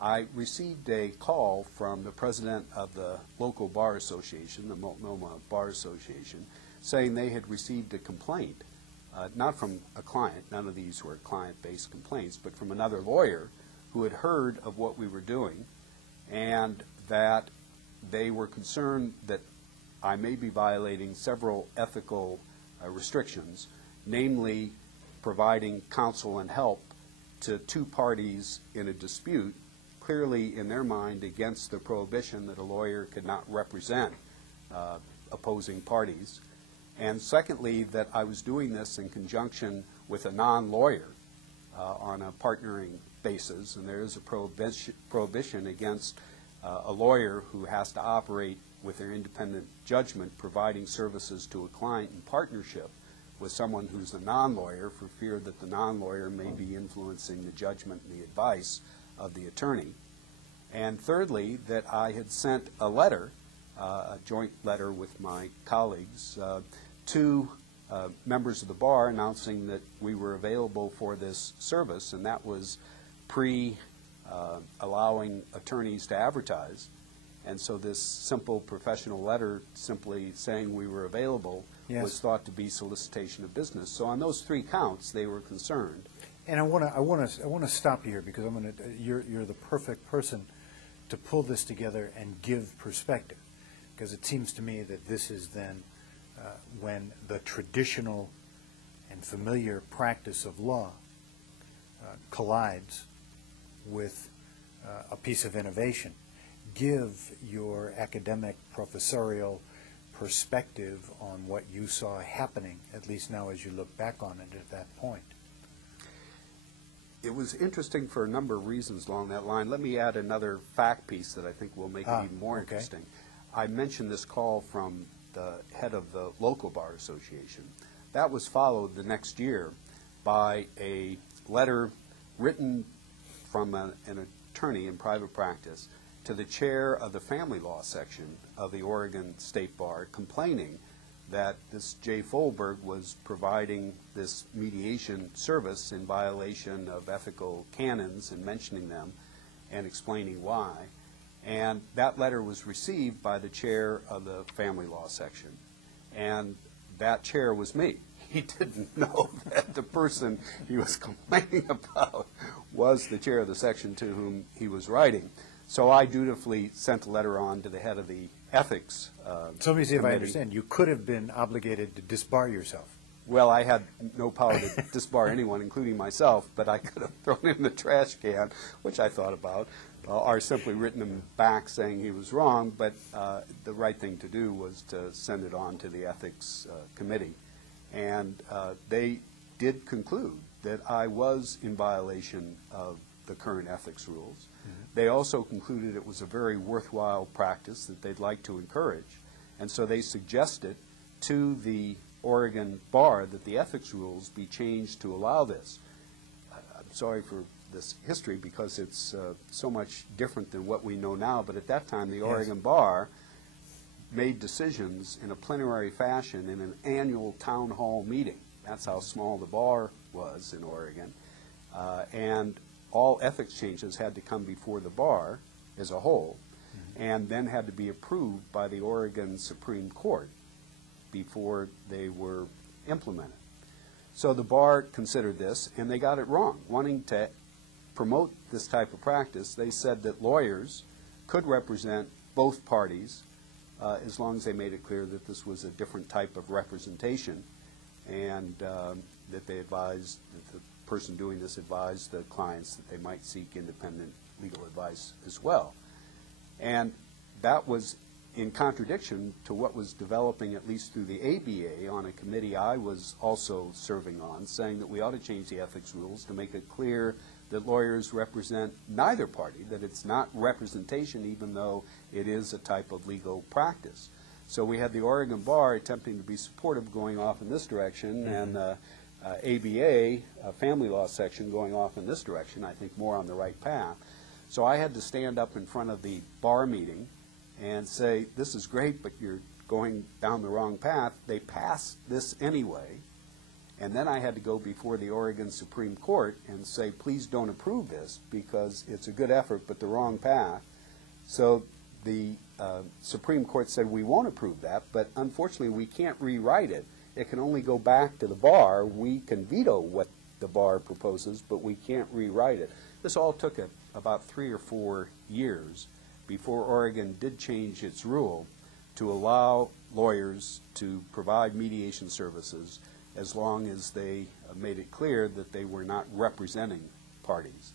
I received a call from the president of the local bar association, the Multnomah Bar Association, saying they had received a complaint, not from a client, none of these were client-based complaints, but from another lawyer who had heard of what we were doing, and that they were concerned that I may be violating several ethical restrictions, namely providing counsel and help to two parties in a dispute, clearly in their mind against the prohibition that a lawyer could not represent opposing parties. And secondly, that I was doing this in conjunction with a non-lawyer on a partnering basis, and there is a prohibition against a lawyer who has to operate with their independent judgment, providing services to a client in partnership with someone who's a non-lawyer, for fear that the non-lawyer may be influencing the judgment and the advice of the attorney. And thirdly, that I had sent a letter, a joint letter with my colleagues, to members of the bar announcing that we were available for this service, and that was allowing attorneys to advertise. And so this simple professional letter simply saying we were available was thought to be solicitation of business. So on those three counts, they were concerned. And I want to stop you here, because you're the perfect person to pull this together and give perspective, because it seems to me that this is then when the traditional and familiar practice of law collides with a piece of innovation. Give your academic, professorial perspective on what you saw happening, at least now as you look back on it at that point. It was interesting for a number of reasons along that line. Let me add another fact piece that I think will make it even more interesting. I mentioned this call from the head of the local bar association. That was followed the next year by a letter written from an attorney in private practice to the chair of the family law section of the Oregon State Bar, complaining that this J. Folberg was providing this mediation service in violation of ethical canons and mentioning them and explaining why. And that letter was received by the chair of the family law section. And that chair was me. He didn't know that the person he was complaining about was the chair of the section to whom he was writing. So I dutifully sent a letter on to the head of the ethics So let me see if I understand. You could have been obligated to disbar yourself. Well, I had no power to disbar anyone, including myself, but I could have thrown him in the trash can, which I thought about, or simply written him back saying he was wrong, but the right thing to do was to send it on to the ethics committee. And they did conclude that I was in violation of the current ethics rules. Mm-hmm. They also concluded it was a very worthwhile practice that they'd like to encourage. And so they suggested to the Oregon bar that the ethics rules be changed to allow this. I'm sorry for this history because it's so much different than what we know now, but at that time the Oregon bar made decisions in a plenary fashion in an annual town hall meeting. That's how small the bar was in Oregon. And all ethics changes had to come before the bar as a whole, and then had to be approved by the Oregon Supreme Court before they were implemented. So the bar considered this, and they got it wrong. Wanting to promote this type of practice, they said that lawyers could represent both parties as long as they made it clear that this was a different type of representation, and that they advised, that the person doing this advised the clients that they might seek independent legal advice as well. And that was in contradiction to what was developing, at least through the ABA, on a committee I was also serving on, saying that we ought to change the ethics rules to make it clear that lawyers represent neither party, that it's not representation even though it is a type of legal practice. So we had the Oregon bar attempting to be supportive going off in this direction, and ABA, family law section, going off in this direction, I think more on the right path. So I had to stand up in front of the bar meeting and say, this is great, but you're going down the wrong path. They passed this anyway, And then I had to go before the Oregon Supreme Court and say, please don't approve this because it's a good effort but the wrong path. So the Supreme Court said we won't approve that, but unfortunately we can't rewrite it. It can only go back to the bar. We can veto what the bar proposes, but we can't rewrite it. This all took about 3 or 4 years before Oregon did change its rule to allow lawyers to provide mediation services as long as they made it clear that they were not representing parties.